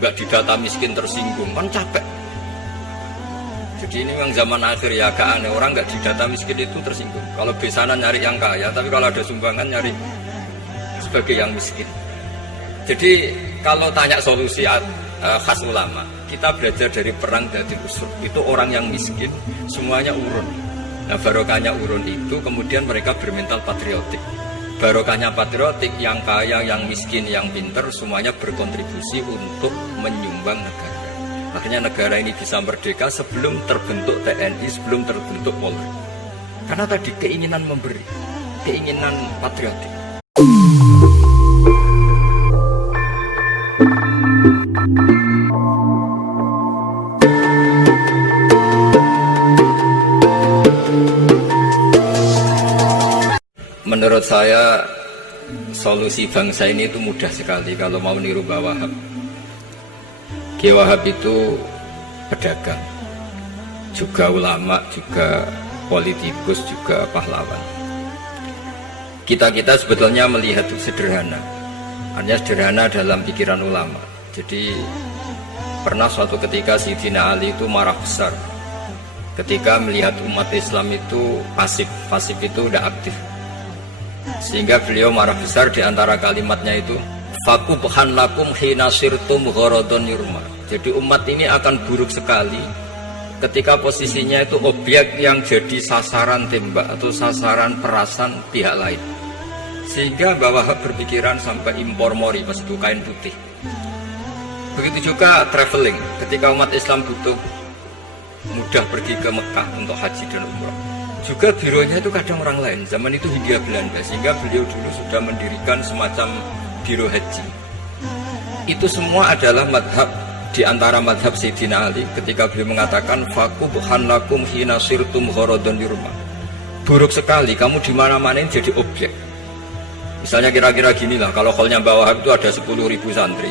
nggak didata miskin tersinggung, kan capek. Jadi ini memang zaman akhir ya, agak aneh, orang nggak didata miskin itu tersinggung. Kalau besanan nyari yang kaya, tapi kalau ada sumbangan nyari sebagai yang miskin. Jadi kalau tanya solusi khas ulama, kita belajar dari perang Dzatul Usur. Itu orang yang miskin, semuanya urun. Nah barokahnya urun itu kemudian mereka bermental patriotik. Barokahnya patriotik, yang kaya, yang miskin, yang pinter, semuanya berkontribusi untuk menyumbang negara. Makanya negara ini bisa merdeka sebelum terbentuk TNI, sebelum terbentuk Polri. Karena tadi keinginan memberi, keinginan patriotik. Menurut saya solusi bangsa ini itu mudah sekali kalau mau niru Mbah Wahab. Kiai Wahab itu pedagang, juga ulama, juga politikus, juga pahlawan. Kita sebetulnya melihat itu sederhana, hanya sederhana dalam pikiran ulama. Jadi pernah suatu ketika Sayyidina Ali itu marah besar ketika melihat umat Islam itu pasif itu tidak aktif. Sehingga beliau marah besar, di antara kalimatnya itu fakubhan lakum hina sirtum gharadun yurma. Jadi umat ini akan buruk sekali ketika posisinya itu objek yang jadi sasaran tembak atau sasaran perasan pihak lain. Sehingga Mbah Wahab berpikiran sampai impor mori, pas itu kain putih. Begitu juga traveling, ketika umat Islam butuh mudah pergi ke Mekah untuk haji dan umrah, juga bironya itu kadang orang lain. Zaman itu Hindia Belanda, sehingga beliau dulu sudah mendirikan semacam biro haji. Itu semua adalah madhab, di antara madhab Sayyidina Ali ketika beliau mengatakan fakubhan lakum hina sirtum gharadun yurma. Buruk sekali kamu di mana-mana ini jadi objek. Misalnya kira-kira gini lah, kalau holnya Mbah Wahab itu ada 10.000 santri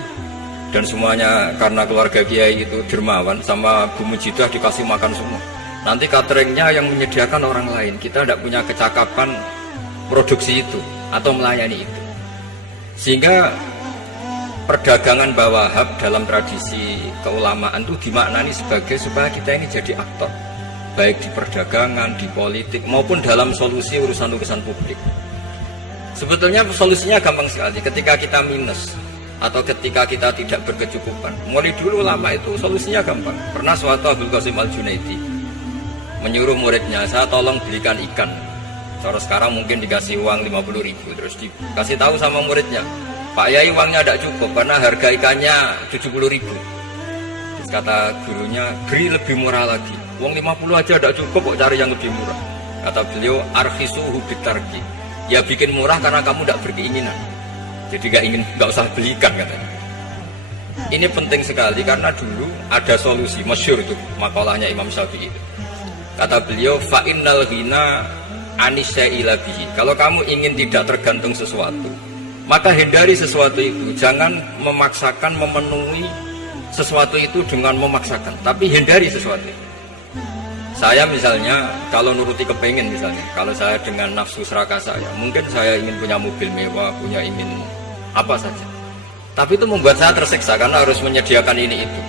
dan semuanya karena keluarga kiai itu dermawan, sama Bu Mujidah dikasih makan semua. Nanti cateringnya yang menyediakan orang lain, kita tidak punya kecakapan produksi itu atau melayani itu. Sehingga perdagangan Mbah Wahab dalam tradisi keulamaan itu dimaknani sebagai supaya kita ini jadi aktor, baik di perdagangan, di politik, maupun dalam solusi urusan-urusan publik. Sebetulnya solusinya gampang sekali. Ketika kita minus atau ketika kita tidak berkecukupan, mulai dulu ulama itu solusinya gampang. Pernah suatu Abdul Qasim Al-Junaidi menyuruh muridnya, saya tolong belikan ikan. Cara sekarang mungkin dikasih uang 50.000, terus dikasih tahu sama muridnya, Pak Yai uangnya tidak cukup karena harga ikannya 70.000. Terus kata gurunya, beri lebih murah lagi. Uang 50 aja tidak cukup, kok cari yang lebih murah. Kata beliau, arkhisuhu bitarki. Ya bikin murah karena kamu tidak berkeinginan. Jadi nggak usah belikan katanya. Ini penting sekali karena dulu ada solusi masyhur itu makalahnya Imam Syafi'i itu. Kata beliau, fa innal ghina anisya'ila bihi. Kalau kamu ingin tidak tergantung sesuatu, maka hindari sesuatu itu. Jangan memaksakan memenuhi sesuatu itu dengan memaksakan, tapi hindari sesuatu itu. Saya misalnya kalau nuruti kepengin, misalnya kalau saya dengan nafsu serakah saya, mungkin saya ingin punya mobil mewah, ingin apa saja, tapi itu membuat saya tersiksa karena harus menyediakan ini itu.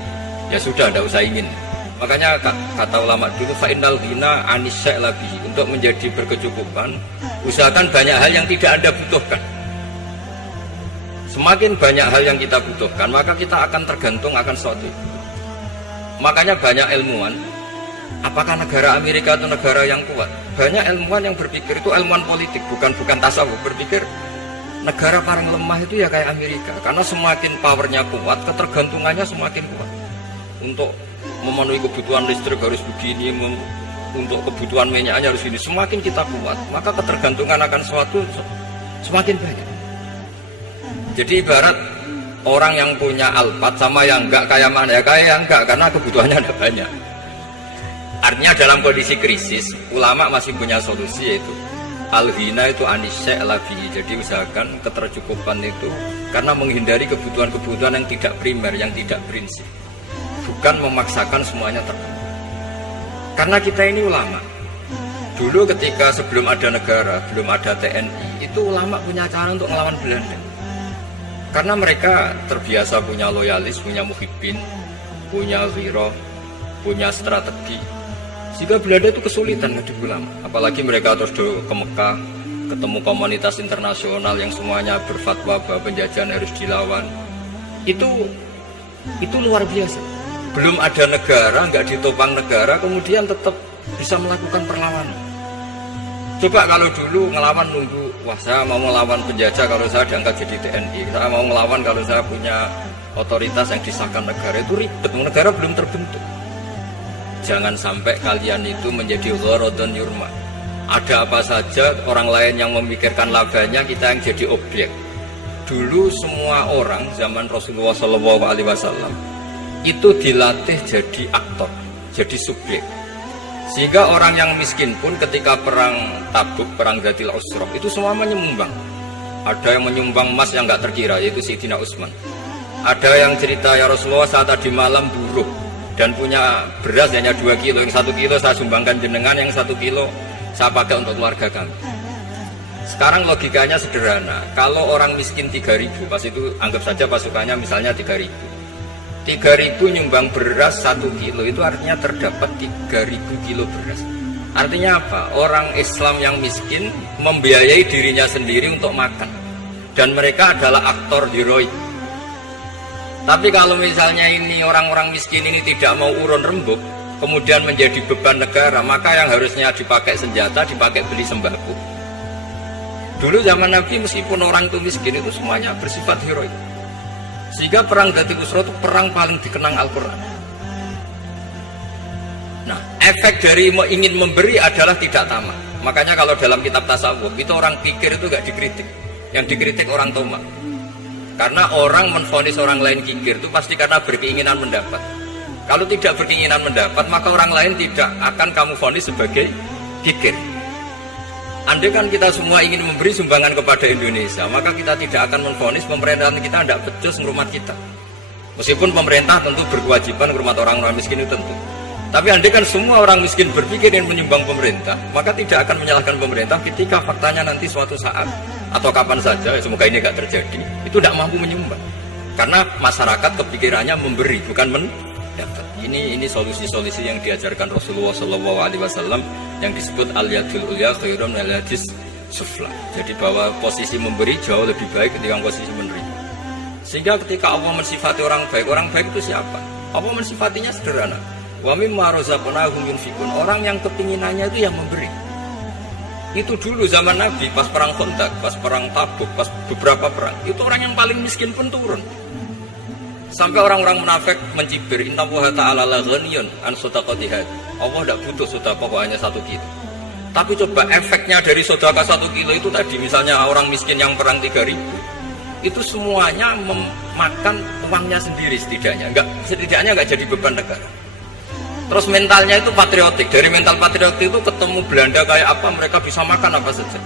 Ya sudah, tidak usah ingin. Makanya kata ulama dulu, fa'innal ghina anisya' labihi. Untuk menjadi berkecukupan, usahakan banyak hal yang tidak Anda butuhkan. Semakin banyak hal yang kita butuhkan, maka kita akan tergantung akan sesuatu. Makanya banyak ilmuwan, apakah negara Amerika itu negara yang kuat? Banyak ilmuwan yang berpikir itu ilmuwan politik, bukan tasawuf, berpikir negara paling lemah itu ya kayak Amerika, karena semakin powernya kuat, ketergantungannya semakin kuat. Untuk memenuhi kebutuhan listrik harus begini, untuk kebutuhan minyaknya harus ini. Semakin kita kuat, maka ketergantungan akan sesuatu semakin banyak. Jadi ibarat orang yang punya Alphard sama yang enggak, kayak mana ya? Kayak yang enggak, karena kebutuhannya ada banyak. Artinya dalam kondisi krisis, ulama masih punya solusi, yaitu al-ghina itu anisya' labihi. Jadi usahakan ketercukupan itu karena menghindari kebutuhan-kebutuhan yang tidak primer, yang tidak prinsip. Bukan memaksakan semuanya terpenuhi. Karena kita ini ulama. Dulu ketika sebelum ada negara, belum ada TNI, itu ulama punya cara untuk melawan Belanda. Karena mereka terbiasa punya loyalis, punya muhibbin, punya ghirah, punya strategi. Sehingga Belanda itu kesulitan ngadu ulama. Apalagi mereka terus ke Mekah, ketemu komunitas internasional yang semuanya berfatwa bahwa penjajahan harus dilawan. Itu luar biasa. Belum ada negara, nggak ditopang negara, kemudian tetap bisa melakukan perlawanan. Coba kalau dulu ngelawan nunggu, wah saya mau melawan penjajah kalau saya diangkat jadi TNI, saya mau melawan kalau saya punya otoritas yang disahkan negara, itu ribet, negara belum terbentuk. Jangan sampai kalian itu menjadi gharadun yurma. Ada apa saja orang lain yang memikirkan labanya, kita yang jadi objek. Dulu semua orang zaman Rasulullah SAW itu dilatih jadi aktor, jadi subjek. Sehingga orang yang miskin pun ketika perang Tabuk, perang Dzatil Usrah, itu semua menyumbang. Ada yang menyumbang emas yang nggak terkira, yaitu Sayyidina Utsman. Ada yang cerita, ya Rasulullah saat tadi malam buruk dan punya beras hanya 2 kilo, yang 1 kilo saya sumbangkan jenengan, yang 1 kilo saya pakai untuk keluarga kami. Sekarang logikanya sederhana, kalau orang miskin 3.000, pas itu anggap saja pasukannya misalnya 3.000. 3.000 nyumbang beras 1 kilo, itu artinya terdapat 3.000 kilo beras. Artinya apa? Orang Islam yang miskin membiayai dirinya sendiri untuk makan, dan mereka adalah aktor heroik. Tapi kalau misalnya ini orang-orang miskin ini tidak mau urun rembuk, kemudian menjadi beban negara, maka yang harusnya dipakai senjata, dipakai beli sembako. Dulu zaman Nabi meskipun orang itu miskin, itu semuanya bersifat heroik. Sehingga perang Dzatil Usrah itu perang paling dikenang Al-Quran. Nah, efek dari ingin memberi adalah tidak tamak. Makanya kalau dalam kitab tasawuf itu orang kikir itu gak dikritik, yang dikritik orang tamak. Karena orang menvonis orang lain kikir itu pasti karena berkeinginan mendapat. Kalau tidak berkeinginan mendapat, maka orang lain tidak akan kamu vonis sebagai kikir. Andai kan kita semua ingin memberi sumbangan kepada Indonesia, maka kita tidak akan menvonis pemerintahan kita tidak becus ngurmat kita. Meskipun pemerintah tentu berkewajiban ngurmat orang-orang miskin itu tentu. Tapi andai kan semua orang miskin berpikir ingin menyumbang pemerintah, maka tidak akan menyalahkan pemerintah ketika faktanya nanti suatu saat atau kapan saja, semoga ini tidak terjadi, itu tidak mampu menyumbang. Karena masyarakat kepikirannya memberi, bukan mendapat. Ini solusi-solusi yang diajarkan Rasulullah SAW yang disebut al-yadul ulya khairun minal yadis sufla. Jadi bahwa posisi memberi jauh lebih baik ketimbang posisi menerima. Sehingga ketika Allah mensifati orang baik itu siapa? Allah mensifatinya sederhana. Wa mimma razaqnahum yunfikun. Orang yang kepinginannya itu yang memberi. Itu dulu zaman Nabi pas perang Khandaq, pas perang Tabuk, pas beberapa perang, itu orang yang paling miskin pun turun. Sampai orang-orang munafik mencibir, Inna Allaha ta'ala la ghaniyun an shadaqatiha. Allah tidak butuh sedekah hanya 1 kilo. Tapi coba efeknya dari sedekah 1 kilo itu tadi, misalnya orang miskin yang perang 3.000, itu semuanya memakan uangnya sendiri setidaknya nggak jadi beban negara. Terus mentalnya itu patriotik. Dari mental patriotik itu ketemu Belanda kayak apa, mereka bisa makan apa saja.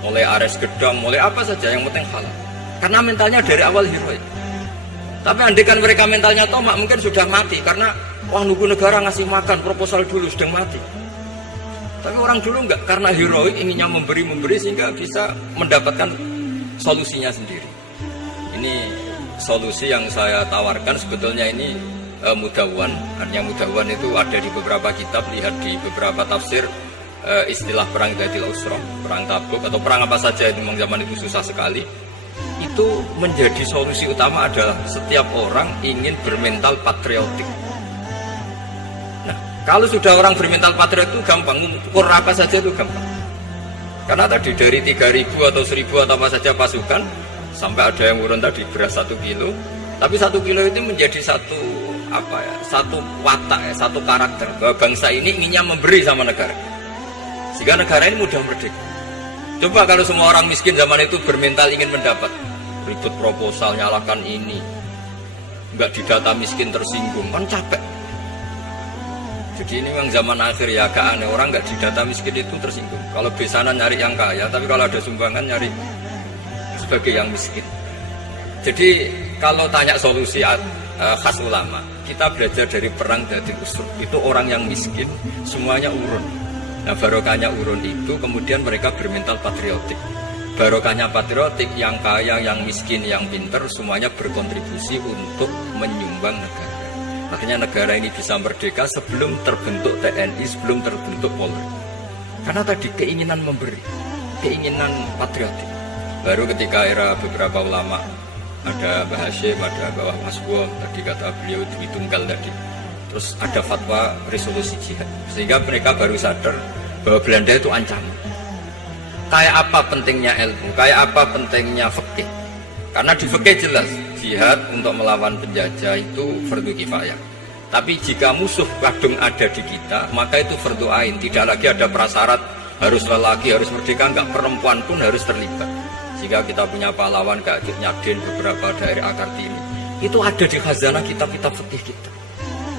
Mulai ares gedang, mulai apa saja, yang penting halal. Karena mentalnya dari awal heroik. Tapi andai kan mereka mentalnya tomak, mungkin sudah mati. Karena wah nunggu negara ngasih makan, proposal dulu sedang mati. Tapi orang dulu enggak, karena heroik inginnya memberi sehingga bisa mendapatkan solusinya sendiri. Ini solusi yang saya tawarkan sebetulnya ini mudawwan. Artinya mudawwan itu ada di beberapa kitab, lihat di beberapa tafsir istilah perang Dzatil Usrah, perang Tabuk atau perang apa saja itu memang zaman itu susah sekali. Itu menjadi solusi utama adalah setiap orang ingin bermental patriotik. Nah, kalau sudah orang bermental patriotik itu gampang, ukur apa saja itu gampang. Karena tadi dari 3.000 atau 1.000 atau apa saja pasukan, sampai ada yang urun tadi beras 1 kilo, tapi 1 kilo itu menjadi satu watak, satu karakter bahwa bangsa ini inginnya memberi sama negara, sehingga negara ini mudah merdeka. Coba kalau semua orang miskin zaman itu bermental ingin mendapat, ribut proposal, nyalakan ini, nggak didata miskin tersinggung, kan capek. Jadi ini memang zaman akhir ya, agak aneh, orang nggak didata miskin itu tersinggung. Kalau besanan nyari yang kaya, tapi kalau ada sumbangan nyari sebagai yang miskin. Jadi kalau tanya solusi khas ulama, kita belajar dari perang Dzatil Usrah. Itu orang yang miskin semuanya urun. Nah barokahnya urun itu kemudian mereka bermental patriotik. barokahnya patriotik, yang kaya, yang miskin, yang pinter, semuanya berkontribusi untuk menyumbang negara. Akhirnya negara ini bisa merdeka sebelum terbentuk TNI, sebelum terbentuk Polri. Karena tadi keinginan memberi, keinginan patriotik. Baru ketika era beberapa ulama, ada Mbah Hashim, ada Mbah Masbom, tadi kata beliau Dwi Tunggal tadi. Terus ada fatwa resolusi jihad. Sehingga mereka baru sadar bahwa Belanda itu ancaman. Kayak apa pentingnya ilmu, kayak apa pentingnya fikih. Karena di fikih jelas, jihad untuk melawan penjajah itu fardu kifayah. Tapi jika musuh kadung ada di kita, maka itu fardu ain. Tidak lagi ada prasyarat harus lelaki, harus merdeka, enggak, perempuan pun harus terlibat. Jika kita punya pahlawan kayak Nyadin, beberapa daerah Kartini, itu ada di khazanah kitab-kitab fikih kita.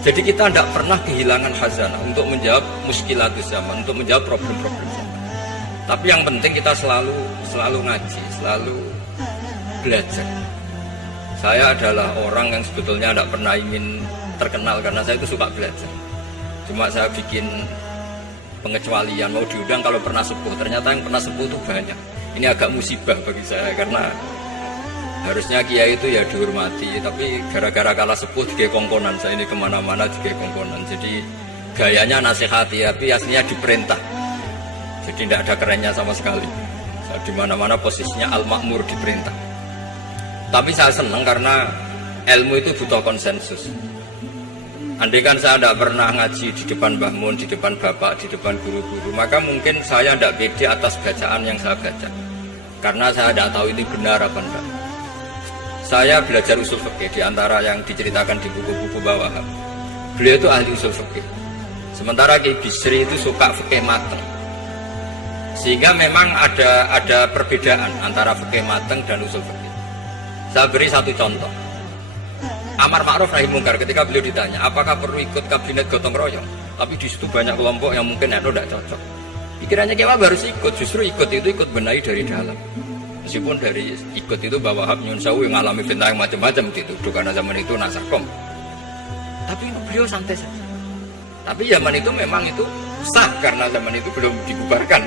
Jadi kita tidak pernah kehilangan khazanah untuk menjawab muskilatus zaman, untuk menjawab problem-problem zaman. Tapi yang penting kita selalu ngaji, selalu belajar. Saya adalah orang yang sebetulnya tidak pernah ingin terkenal karena saya itu suka belajar. Cuma saya bikin pengecualian, mau diundang kalau pernah sepuh. Ternyata yang pernah sepuh itu banyak. Ini agak musibah bagi saya karena harusnya kiai itu ya dihormati. Tapi gara-gara kalah sepuh digawe kongkonan, saya ini kemana-mana digawe kongkonan. Jadi gayanya nasihati, tapi aslinya diperintah. Jadi tidak ada kerennya sama sekali. Saya di mana-mana posisinya al-makmur, diperintah. Tapi saya senang karena ilmu itu butuh konsensus. Andai kan saya tidak pernah ngaji di depan Mbah Mun, di depan bapak, di depan guru-guru, maka mungkin saya tidak pede atas bacaan yang saya baca. Karena saya tidak tahu ini benar apa enggak. Saya belajar usul fikih di antara yang diceritakan di buku-buku bawah. Beliau itu ahli usul fikih. Sementara Ki Bisri itu suka fikih mateng. Sehingga memang ada perbedaan antara fikih mateng dan usul fikih. Saya beri satu contoh. Amar Ma'ruf Nahi Mungkar, ketika beliau ditanya apakah perlu ikut kabinet gotong royong, tapi di situ banyak kelompok yang mungkin itu tidak cocok. Pikirannya Kiai harus ikut, justru ikut itu ikut benahi dari dalam. Meskipun dari ikut itu bahwa Nyun Sewu yang mengalami fitnah yang macam-macam dituduh karena zaman itu Nasakom. Tapi beliau santai saja. Tapi zaman itu memang itu sah karena zaman itu belum dibubarkan.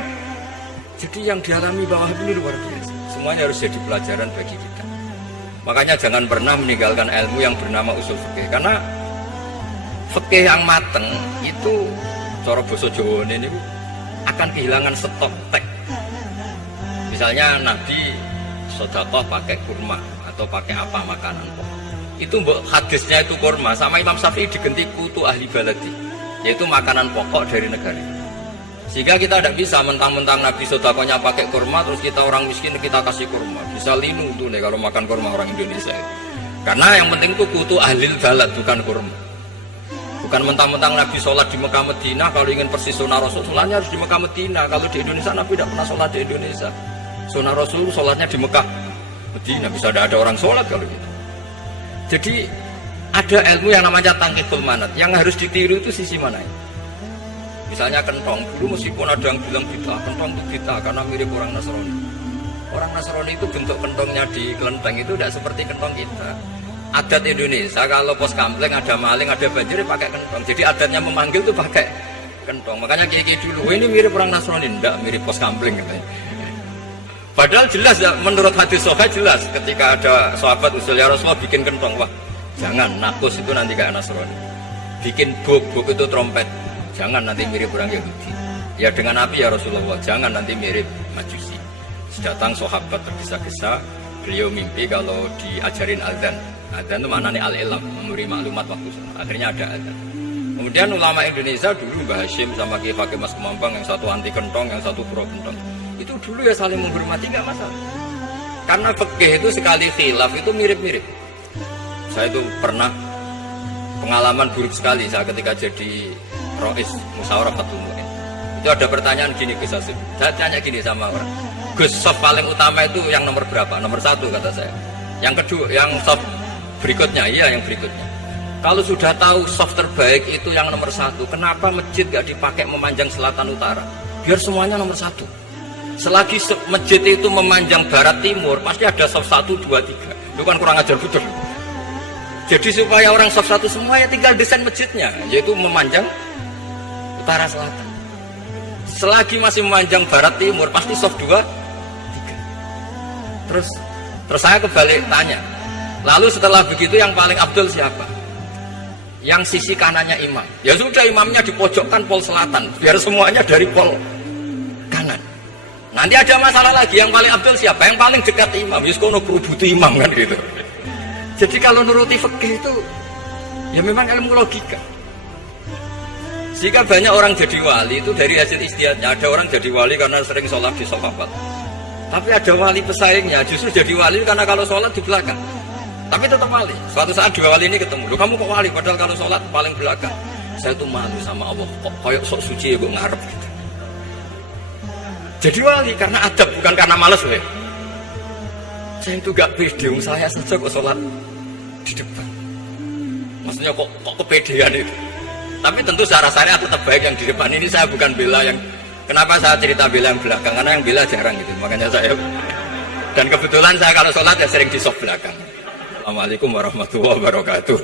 Jadi yang dialami bawah ini luar biasa. Semuanya harus jadi pelajaran bagi kita. Makanya jangan pernah meninggalkan ilmu yang bernama usul fikih. Karena fikih yang mateng itu cara basa Jawa ini akan kehilangan stok teks. Misalnya Nabi sedekah pakai kurma atau pakai apa makanan pokok. Itu hadisnya itu kurma, sama Imam Syafi'i digenti kutu ahli baladi, yaitu makanan pokok dari negara. Sehingga kita tidak bisa mentang-mentang Nabi sedekahnya pakai kurma terus kita orang miskin kita kasih kurma. Bisa linu tuh nih kalau makan kurma orang Indonesia. Karena yang penting itu kutu ahli balad, bukan kurma. Bukan mentang-mentang Nabi sholat di Mekah Medina, kalau ingin persis sunnah Rasul, sholatnya harus di Mekah Medina. Kalau di Indonesia Nabi tidak pernah sholat di Indonesia. Sunnah Rasul sholatnya di Mekah Medina, bisa ada orang sholat kalau gitu. Jadi ada ilmu yang namanya tangkiful manat, yang harus ditiru itu sisi mana ya? Misalnya kentong, dulu meskipun ada yang bilang bid'ah, kentong itu bid'ah karena mirip orang Nasrani. Orang Nasrani itu bentuk kentongnya di kelenteng itu tidak seperti kentong kita. Adat Indonesia kalau pos kampleng ada maling, ada banjir pakai kentong. Jadi adatnya memanggil itu pakai kentong. Makanya kiai dulu, ini mirip orang Nasrani, tidak mirip pos kampleng katanya. Padahal jelas ya, menurut hadis Sahih jelas ketika ada sahabat usul ya Rasulullah bikin kentong, wah jangan, nakus itu nanti kayak Nasrani. Bikin buk itu trompet, jangan nanti mirip orang Yahudi. Ya dengan api ya Rasulullah, jangan nanti mirip Majusi. Datang sahabat tergesa-gesa, beliau mimpi kalau diajarin azan. Azan itu maknanya al-ilam, memberi maklumat waktu sholat. Akhirnya ada azan. Kemudian ulama Indonesia dulu Mbah Hashim sama Kiai Fakih Mas Kemampang, yang satu anti kentong, yang satu pro kentong. Itu dulu ya saling menghormati, nggak masalah. Karena fikih itu sekali khilaf itu mirip-mirip. Saya itu pernah pengalaman buruk sekali saya ketika jadi Rois Musyawarah Fatul Mu'in. Itu ada pertanyaan gini Gus Hasim. Saya tanya gini sama orang, Gus, soft paling utama itu yang nomor berapa? Nomor 1 kata saya. Yang kedua, yang soft berikutnya, iya yang berikutnya. Kalau sudah tahu soft terbaik itu yang nomor 1, kenapa masjid gak dipakai memanjang selatan utara? Biar semuanya nomor 1. Selagi masjid itu memanjang barat timur, pasti ada soft 1, 2, 3. Itu kan kurang ajar betul. Jadi supaya orang soft 1 semua ya tinggal desain masjidnya, yaitu memanjang utara selatan. Selagi masih memanjang barat timur, pasti soft 2, 3. Terus saya kebalik tanya, lalu setelah begitu yang paling abdul siapa? Yang sisi kanannya imam. Ya sudah, imamnya dipojokkan pol selatan, biar semuanya dari pol kanan. Nanti ada masalah lagi, yang paling abdul siapa? Yang paling dekat imam. Yuskono kerubutu imam kan gitu. Jadi kalau nuruti fikih itu ya memang ilmu logika. Jika banyak orang jadi wali itu dari hasil ijtihadnya. Ada orang jadi wali karena sering sholat di sofafat. Tapi ada wali pesaingnya justru jadi wali karena kalau sholat di belakang. Tapi tetap wali. Suatu saat dua wali ini ketemu. Loh, kamu kok wali? Padahal kalau sholat paling belakang. Saya tuh malu sama Allah. Kok koyok sok suci ya gue ngarep gitu. Jadi wali karena adab, bukan karena males weh. Saya itu gak pede, saya saja kok sholat di depan. Maksudnya kok kepedean itu. Tapi tentu secara syariat tetap baik yang di depan. Ini saya bukan bela yang, kenapa saya cerita bela yang belakang, karena yang bela jarang gitu. Makanya saya, dan kebetulan saya kalau sholat ya sering di sop belakang. Assalamualaikum warahmatullahi wabarakatuh.